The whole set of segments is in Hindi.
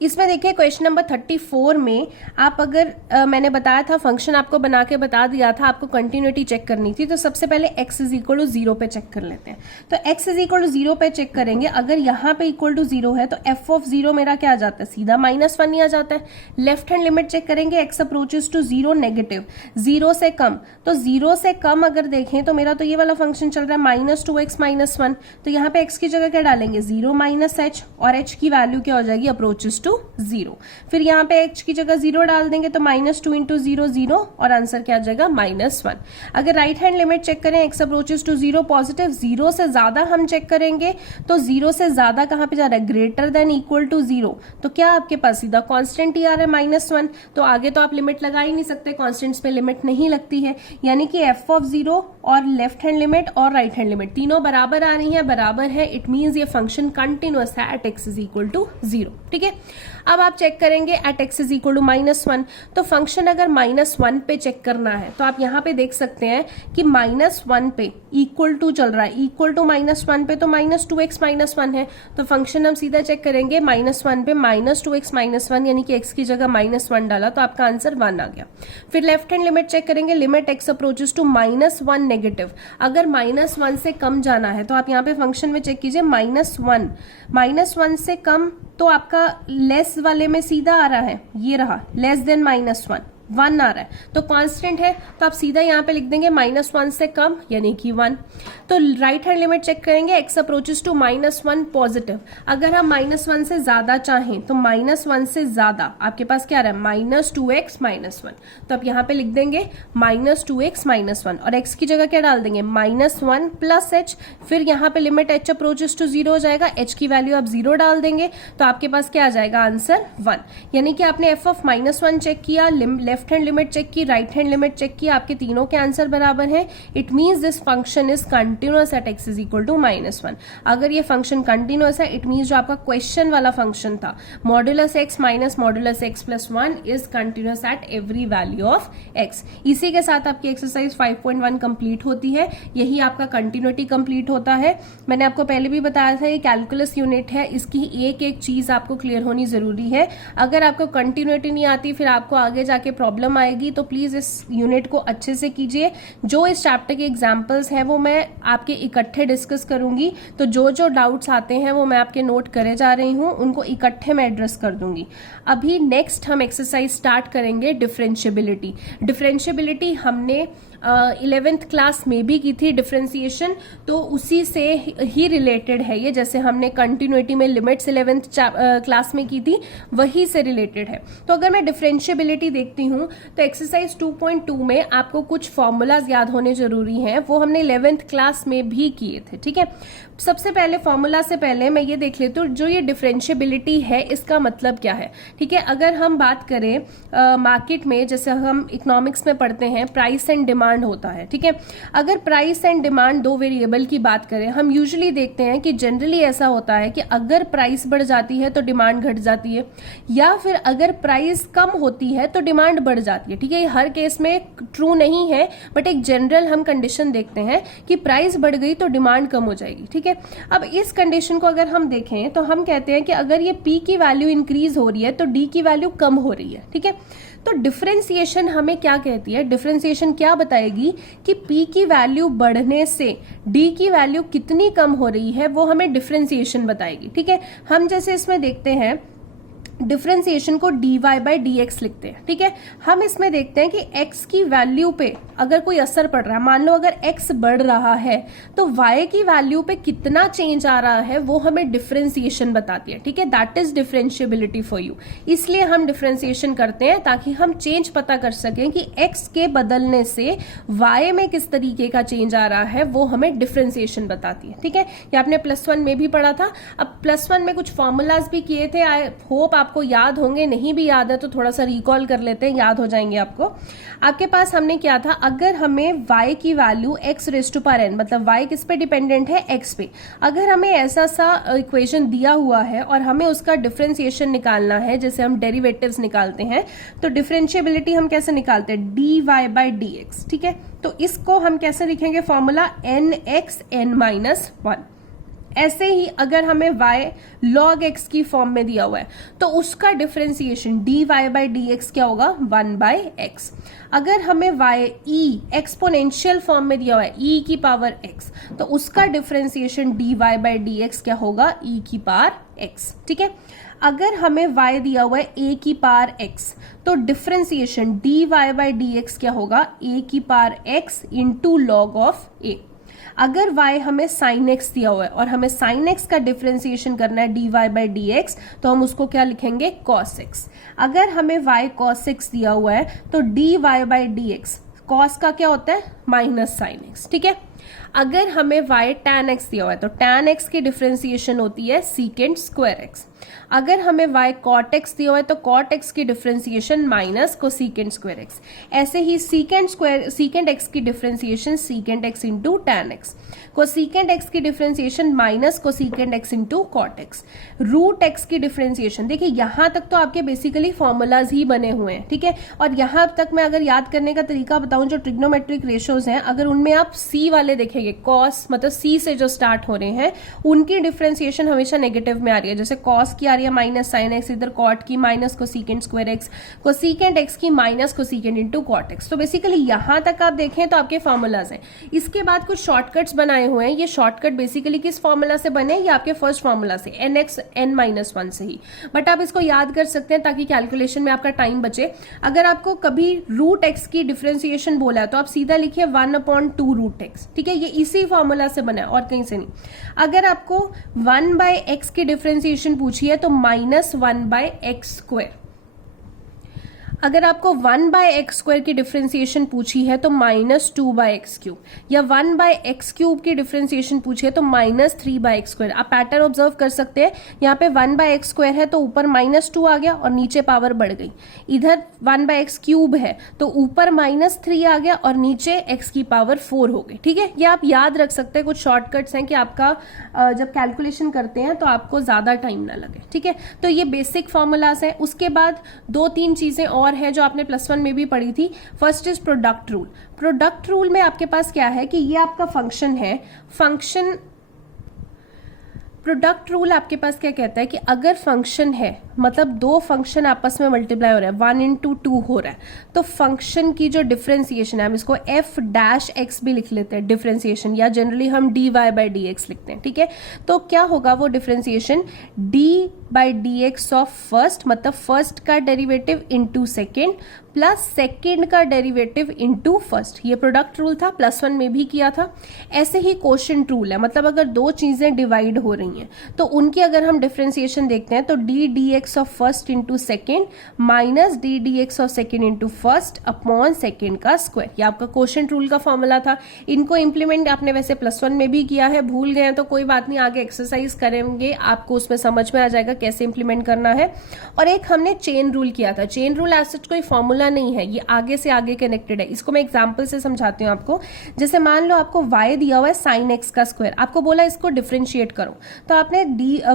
इसमें देखिए क्वेश्चन नंबर 34 में आप अगर मैंने बताया था फंक्शन आपको बना के बता दिया था, आपको कंटिन्यूटी चेक करनी थी। तो सबसे पहले x इज इक्वल टू 0 पे चेक कर लेते हैं। तो x इज इक्वल टू 0 पे चेक करेंगे, अगर यहाँ पे इक्वल टू 0 है तो f ऑफ 0 मेरा क्या आ जाता है, सीधा -1 ही आ जाता है। लेफ्ट हैंड लिमिट चेक करेंगे, x अप्रोचेस टू 0 नेगेटिव, 0 से कम। तो 0 से कम अगर देखें तो मेरा तो ये वाला फंक्शन चल रहा है -2x -1। तो यहाँ पे x की जगह क्या डालेंगे, 0 -h, और h की वैल्यू क्या हो जाएगी, अप्रोचेस टू 0। फिर यहाँ पे h की जगह 0 डाल देंगे तो -2 इंटू 0 0, और आंसर क्या आ जाएगा, -1। अगर राइट हैंड लिमिट चेक करें, x अप्रोचेस टू 0 पॉजिटिव, 0 से ज्यादा हम चेक करेंगे तो 0 से ज्यादा कहां पे जा रहा है, ग्रेटर देन इक्वल टू 0। तो क्या आपके पास सीधा कांस्टेंट ही आ रहा है -1। तो आगे तो आप लिमिट लगा ही नहीं सकते, कांस्टेंट्स पे लिमिट नहीं लगती है। यानी कि f ऑफ 0 और लेफ्ट हैंड लिमिट और राइट हैंड लिमिट तीनों बराबर आ रही हैं, बराबर है। इट मींस ये फंक्शन कंटिन्यूअस है at x is equal to 0। ठीक है, अब आप चेक करेंगे at x is equal to -1। तो फंक्शन अगर -1 पे चेक करना है तो आप यहाँ पे देख सकते हैं कि -1 पे इक्वल टू चल रहा है, इक्वल टू -1 पे तो -2x -1 है। तो फंक्शन हम सीधा चेक करेंगे -1 पे -2x -1, यानी कि x की जगह -1 डाला तो आपका आंसर 1 आ गया। फिर लेफ्ट हैंड लिमिट चेक करेंगे, limit x approaches to -1 negative. अगर -1 से कम जाना है तो आप यहाँ पे फंक्शन में चेक कीजिए, -1 से कम तो आपका लेस वाले में सीधा आ रहा है, ये रहा लेस देन -1 1 आ रहा है, तो कांस्टेंट है। तो आप सीधा यहाँ पे लिख देंगे -1 से कम यानी कि 1। तो राइट हैंड लिमिट चेक करेंगे, x अप्रोचेस टू -1 पॉजिटिव। अगर हम -1 से ज्यादा चाहें तो -1 से ज्यादा आपके पास क्या आ रहा है, -2x -1। तो आप यहाँ पे लिख देंगे -2x -1, और x की जगह क्या डाल देंगे, -1 प्लस h। फिर यहाँ पे लिमिट h अप्रोचेस टू 0 हो जाएगा, h की वैल्यू आप 0 डाल देंगे तो आपके पास क्या आ जाएगा, आंसर 1। यानी कि आपने f ऑफ -1 चेक किया, लेफ्ट हैंड लिमिट चेक की, राइट हैंड लिमिट चेक की, आपके तीनों के आंसर बराबर हैं। It means this function is continuous at x is equal to -1। अगर ये फंक्शन कंटिन्यूअस है, इट मींस जो आपका क्वेश्चन वाला फंक्शन था, modulus x minus modulus x plus 1 is continuous at every value of x। इसी के साथ आपकी एक्सरसाइज 5.1 कंप्लीट होती है, यही आपका कंटिन्यूटी कंप्लीट होता है। मैंने आपको पहले भी बताया था ये कैलकुलस यूनिट है, इसकी एक एक चीज आपको क्लियर होनी जरूरी है। अगर आपको कंटिन्यूटी नहीं आती, फिर आपको आगे जाके प्रॉब्लम आएगी, तो प्लीज इस यूनिट को अच्छे से कीजिए। जो इस चैप्टर के एग्जांपल्स हैं वो मैं आपके इकट्ठे डिस्कस करूंगी, तो जो जो डाउट्स आते हैं वो मैं आपके नोट करे जा रही हूं, उनको इकट्ठे मैं एड्रेस कर दूंगी। अभी नेक्स्ट हम एक्सरसाइज स्टार्ट करेंगे डिफरेंशिएबिलिटी। डिफरेंशिएबिलिटी हमने 11th क्लास में भी की थी डिफरेंशिएशन, तो उसी से ही रिलेटेड है ये, जैसे हमने कंटिन्यूटी में लिमिट्स 11th क्लास में की थी, वही से रिलेटेड है। तो अगर मैं डिफरेंशिएबिलिटी देखती हूँ तो एक्सरसाइज 2.2 में आपको कुछ फॉर्मूलाज याद होने जरूरी हैं, वो हमने 11th क्लास में भी किए थे। ठीक है, सबसे पहले फॉर्मूला से पहले मैं ये देख लेती हूँ जो ये डिफरेंशिएबिलिटी है इसका मतलब क्या है। ठीक है, अगर हम बात करें मार्केट में, जैसे हम इकोनॉमिक्स में पढ़ते हैं, प्राइस एंड डिमांड होता है। ठीक है, अगर प्राइस एंड डिमांड दो वेरिएबल की बात करें, हम यूजुअली देखते हैं कि जनरली ऐसा होता है कि अगर प्राइस बढ़ जाती है तो डिमांड घट जाती है, या फिर अगर प्राइस कम होती है तो डिमांड बढ़ जाती है। ठीक है, ये हर केस में ट्रू नहीं है, बट एक जनरल हम कंडीशन देखते हैं कि प्राइस बढ़ गई तो डिमांड कम हो जाएगी। ठीक है, अब इस कंडीशन को अगर हम देखें तो हम कहते हैं कि अगर ये P की वैल्यू इंक्रीज हो रही है तो D की वैल्यू कम हो रही है। ठीक है, तो डिफरेंशिएशन हमें क्या कहती है, डिफरेंशिएशन क्या बताएगी कि P की वैल्यू बढ़ने से D की वैल्यू कितनी कम हो रही है, वो हमें डिफरेंशिएशन बताएगी। ठीक है, हम जैसे इसमें देखते हैं डिफरेंशिएशन को dy बाई dx लिखते हैं। ठीक है, हम इसमें देखते हैं कि x की वैल्यू पे अगर कोई असर पड़ रहा है, मान लो अगर x बढ़ रहा है तो y की वैल्यू पे कितना चेंज आ रहा है वो हमें डिफरेंशिएशन बताती है। ठीक है, that is differentiability for you. इसलिए हम डिफरेंशिएशन करते हैं ताकि हम चेंज पता कर सकें कि x के बदलने से y में किस तरीके का चेंज आ रहा है, वो हमें डिफरेंशिएशन बताती है। ठीक है, ये आपने +1 में भी पढ़ा था। अब +1 में कुछ फॉर्मूलाज भी किए थे, आई होप आपको याद होंगे, नहीं भी याद है तो थोड़ा सा रिकॉल कर लेते हैं, याद हो जाएंगे आपको। आपके पास हमने क्या था, अगर हमें y की value x raise to power n, मतलब y किस पे डिपेंडेंट है, x पे, अगर हमें ऐसा सा इक्वेशन दिया हुआ है और हमें उसका डिफरेंशिएशन निकालना है, जैसे हम डेरिवेटिव्स निकालते हैं, तो डिफरेंशिएबिलिटी हम कैसे निकालते हैं, dy बाई dx। ठीक है, तो इसको हम कैसे लिखेंगे, फॉर्मूला nx n-1। ऐसे ही अगर हमें y log x की फॉर्म में दिया हुआ है तो उसका differentiation dy by D x क्या होगा 1 बाई एक्स। अगर हमें y e एक्सपोनेंशियल फॉर्म में दिया हुआ है e की पावर x तो उसका differentiation dy by D x क्या होगा e की पावर x। ठीक है, अगर हमें y दिया हुआ है a की पावर x तो differentiation dy by D x क्या होगा a की power x into log of a। अगर y हमें sin x दिया हुआ है और हमें sin x का डिफरेंशिएशन करना है dy बाई डी एक्स तो हम उसको क्या लिखेंगे cos x। अगर हमें y cos x दिया हुआ है तो dy by D x cos का क्या होता है माइनस sin x। ठीक है, अगर हमें y tan x दिया हुआ है तो tan x की डिफरेंशिएशन होती है secant square x। अगर हमें y cot x दिया हुआ है तो cot x की differentiation minus cosecant square x। ऐसे ही secant x की differentiation secant x into tan x, cosecant x की differentiation minus cosecant x into cot x, root x की डिफरेंशिएशन। देखिए यहां तक तो आपके बेसिकली फॉर्मूलाज ही बने हुए हैं। ठीक है, और यहां तक मैं अगर याद करने का तरीका बताऊं, जो ट्रिग्नोमेट्रिक रेशियोज हैं अगर उनमें आप c वाले देखेंगे, cos मतलब c से जो स्टार्ट हो रहे हैं उनकी डिफरेंशिएशन हमेशा नेगेटिव में आ रही है। जैसे cos की आ रही है माइनस साइन एक्स, इधर cot की minus cosecant square x, cosecant x की minus cosecant into cot x. तो बेसिकली यहां तक आप देखें तो आपके फॉर्मूलाज हैं। इसके बाद कुछ शॉर्टकट्स बनाए हुए हैं। ये शॉर्टकट बेसिकली किस फॉर्मूला से बने, ये आपके फर्स्ट फॉर्मूला से nx n-1 से ही, बट आप इसको याद कर सकते हैं ताकि कैलकुलेशन में आपका टाइम बचे। अगर आपको कभी रूट एक्स की डिफरेंशिएशन बोला है तो आप सीधा लिखिए 1/2 रूट एक्स। ठीक है, ये इसी फॉर्मूला से बना है और कहीं से नहीं। अगर आपको 1 बाय एक्स की डिफरेंशिएशन पूछी है तो -1 बाय एक्स स्क्वायर। अगर आपको 1 बाय एक्स स्क्वायर की डिफरेंशिएशन पूछी है तो -2 बाय एक्स क्यूब, या 1 बाय एक्स क्यूब की डिफरेंशिएशन पूछी है तो -3 बाय एक्स स्क्वायर। आप पैटर्न ऑब्जर्व कर सकते हैं, यहाँ पे 1 बाय एक्स स्क्वायर है तो ऊपर -2 आ गया और नीचे पावर बढ़ गई। इधर 1 बाय एक्स क्यूब है तो ऊपर -3 आ गया और नीचे x की पावर 4 हो गई। ठीक है, ये आप याद रख सकते हैं। कुछ शॉर्टकट्स हैं कि आपका जब कैलकुलेशन करते हैं तो आपको ज्यादा टाइम ना लगे। ठीक है, तो ये बेसिक फॉर्मूलाज है। उसके बाद 2-3 चीजें और है जो आपने +1 में भी पढ़ी थी। First is product rule. Product rule में आपके पास क्या है कि ये आपका फंक्शन है, फंक्शन प्रोडक्ट रूल आपके पास क्या कहता है कि अगर फंक्शन है, मतलब दो फंक्शन आपस में मल्टीप्लाई हो रहा है, 1/2 हो रहा है, तो फंक्शन की जो डिफरेंशिएशन है हम इसको f' भी लिख लेते हैं डिफरेंशिएशन, या जनरली हम dy बाई डी एक्स लिखते हैं। ठीक है, तो क्या होगा वो differentiation d by D x of first, मतलब फर्स्ट का derivative into second plus second का डेरिवेटिव इंटू फर्स्ट। ये प्रोडक्ट रूल था, +1 में भी किया था। ऐसे ही क्वोशिएंट रूल है, मतलब अगर दो चीजें डिवाइड हो रही हैं तो उनकी अगर हम डिफरेंशिएशन देखते हैं तो D D x of first into second minus D D x of second into first upon second का स्क्वायर। ये आपका क्वोशिएंट रूल का फॉर्मूला था। इनको इंप्लीमेंट आपने वैसे +1 में भी किया है, भूल गए हैं तो कोई बात नहीं, आगे एक्सरसाइज करेंगे आपको उसमें समझ में आ जाएगा कैसे इंप्लीमेंट करना है। और एक हमने चेन रूल किया था। चेन रूल एज सच कोई फॉर्मूला नहीं है, ये आगे से आगे कनेक्टेड है। इसको मैं एग्जांपल से समझाती हूँ आपको। जैसे मान लो आपको y दिया हुआ है sin x का स्क्वायर, आपको बोला इसको डिफरेंशिएट करो, तो आपने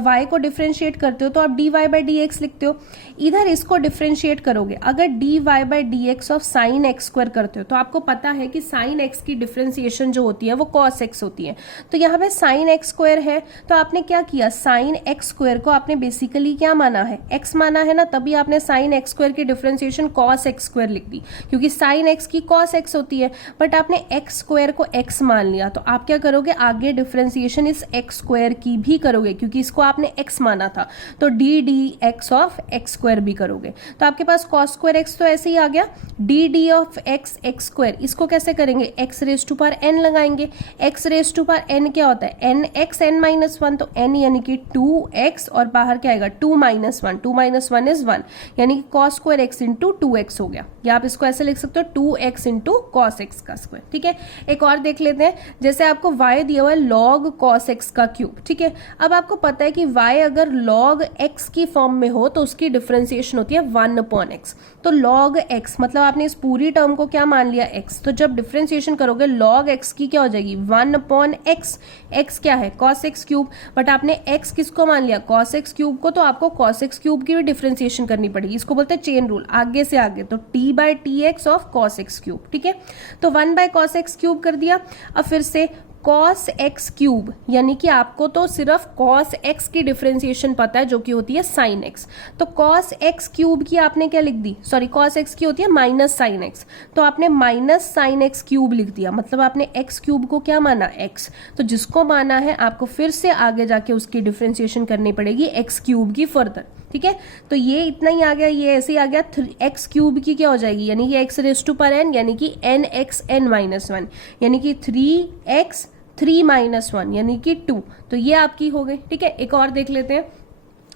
y को डिफरेंशिएट करते हो तो आप dy बाई डी एक्स लिखते हो। इधर इसको डिफरेंशिएट करोगे, अगर dy by D x of sin x square करते हो तो आपको पता है कि sin x की डिफरेंशिएशन जो होती है वो cos x होती है। तो यहाँ पे sin x स्क्वायर है तो आपने क्या किया, sin x स्क्वायर को आपने बेसिकली क्या माना है, x माना है ना, तभी आपने sin x स्क्वायर की डिफरेंशिएशन cos x स्क्वायर लिख दी, क्योंकि sin x की cos x होती है। बट आपने x स्क्वायर को x मान लिया तो आप क्या करोगे, आगे डिफरेंशिएशन इस x स्क्वायर की भी करोगे, क्योंकि इसको आपने x माना था, तो D D x of x square भी करोगे। तो आपके पास cos स्क्वायर x तो ऐसे ही आ गया, d d of x x square. इसको कैसे करेंगे, x raise to power n लगाएंगे। x raise to power n क्या होता है, nx n-1, तो n यानी कि 2x और बाहर क्या आएगा 2 - 1, 2 - 1 इज 1, यानी कि cos square x into 2x हो गया। या आप इसको ऐसे लिख सकते हो 2x इंटू cos x का स्क्वायर। ठीक है, एक और देख लेते हैं। जैसे आपको y दिया हुआ है log cos x का क्यूब। ठीक है, अब आपको पता है कि y अगर log x की फॉर्म में हो तो उसकी डिफरेंशिएशन होती है 1/x। तो log x मतलब आपने इस पूरी टर्म को क्या मान लिया, x। तो जब डिफरेंशिएशन करोगे log x की क्या हो जाएगी 1/x। x क्या है cos x क्यूब, बट आपने x किसको मान लिया, cos x क्यूब को, तो आपको cos x क्यूब की भी डिफरेंशिएशन करनी पड़ेगी। इसको बोलते हैं चेन रूल, आगे से आगे। तो t by T x of cos x cube. ठीक है, तो 1 बाय cos x क्यूब कर दिया। अब फिर से cos x क्यूब, यानी कि आपको तो सिर्फ cos x की डिफरेंशिएशन पता है जो कि होती है sin x। तो cos x क्यूब की आपने क्या लिख दी, सॉरी cos x की होती है माइनस sin x, तो आपने माइनस sin x क्यूब लिख दिया, मतलब आपने x क्यूब को क्या माना, x। तो जिसको माना है आपको फिर से आगे जाके उसकी डिफरेंशिएशन करनी पड़ेगी x क्यूब की फर्दर, ठीक है। तो ये इतना ही आ गया, ये ऐसे ही आ गया। x क्यूब की क्या हो जाएगी, यानी कि x raise to power n, यानी कि n(x(n-1), यानी कि 3x 3 - 1 यानी कि 2। तो ये आपकी हो गई, ठीक है। एक और देख लेते हैं,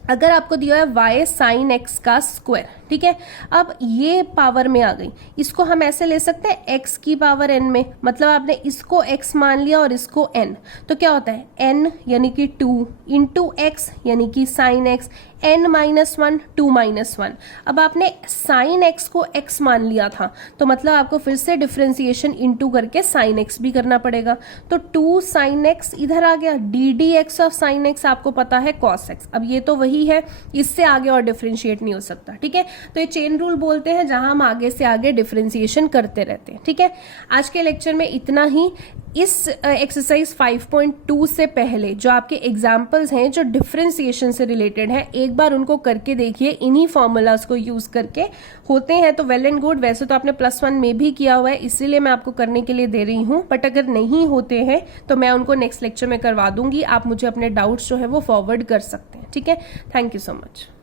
अगर आपको दिया है y sin x का स्क्वायर, ठीक है। अब ये पावर में आ गई, इसको हम ऐसे ले सकते हैं x की पावर n में, मतलब आपने इसको x मान लिया और इसको n, तो क्या होता है n यानी कि 2 इंटू x यानी कि sin x, n-1 2-1। अब आपने sin x को x मान लिया था, तो मतलब आपको फिर से डिफरेंशिएशन इंटू करके sin x भी करना पड़ेगा। तो 2 sin x इधर आ गया, ddx ऑफ sin x आपको पता है cos x। अब ये तो वही है, इससे आगे और डिफरेंशिएट नहीं हो सकता, ठीक है। तो ये चेन रूल बोलते हैं, जहां हम आगे से आगे डिफरेंशिएशन करते रहते हैं, ठीक है। आज के लेक्चर में इतना ही। इस एक्सरसाइज 5.2 से पहले जो आपके एग्जाम्पल्स हैं जो डिफरेंशिएशन से रिलेटेड हैं, एक बार उनको करके देखिए, इन्हीं फॉर्मूलाज को यूज करके होते हैं तो वेल एंड गुड। वैसे तो आपने +1 में भी किया हुआ है, इसीलिए मैं आपको करने के लिए दे रही हूं, बट अगर नहीं होते हैं तो मैं उनको नेक्स्ट लेक्चर में करवा दूंगी। आप मुझे अपने डाउट्स जो है वो फॉरवर्ड कर सकते हैं, ठीक है। Thank you so much.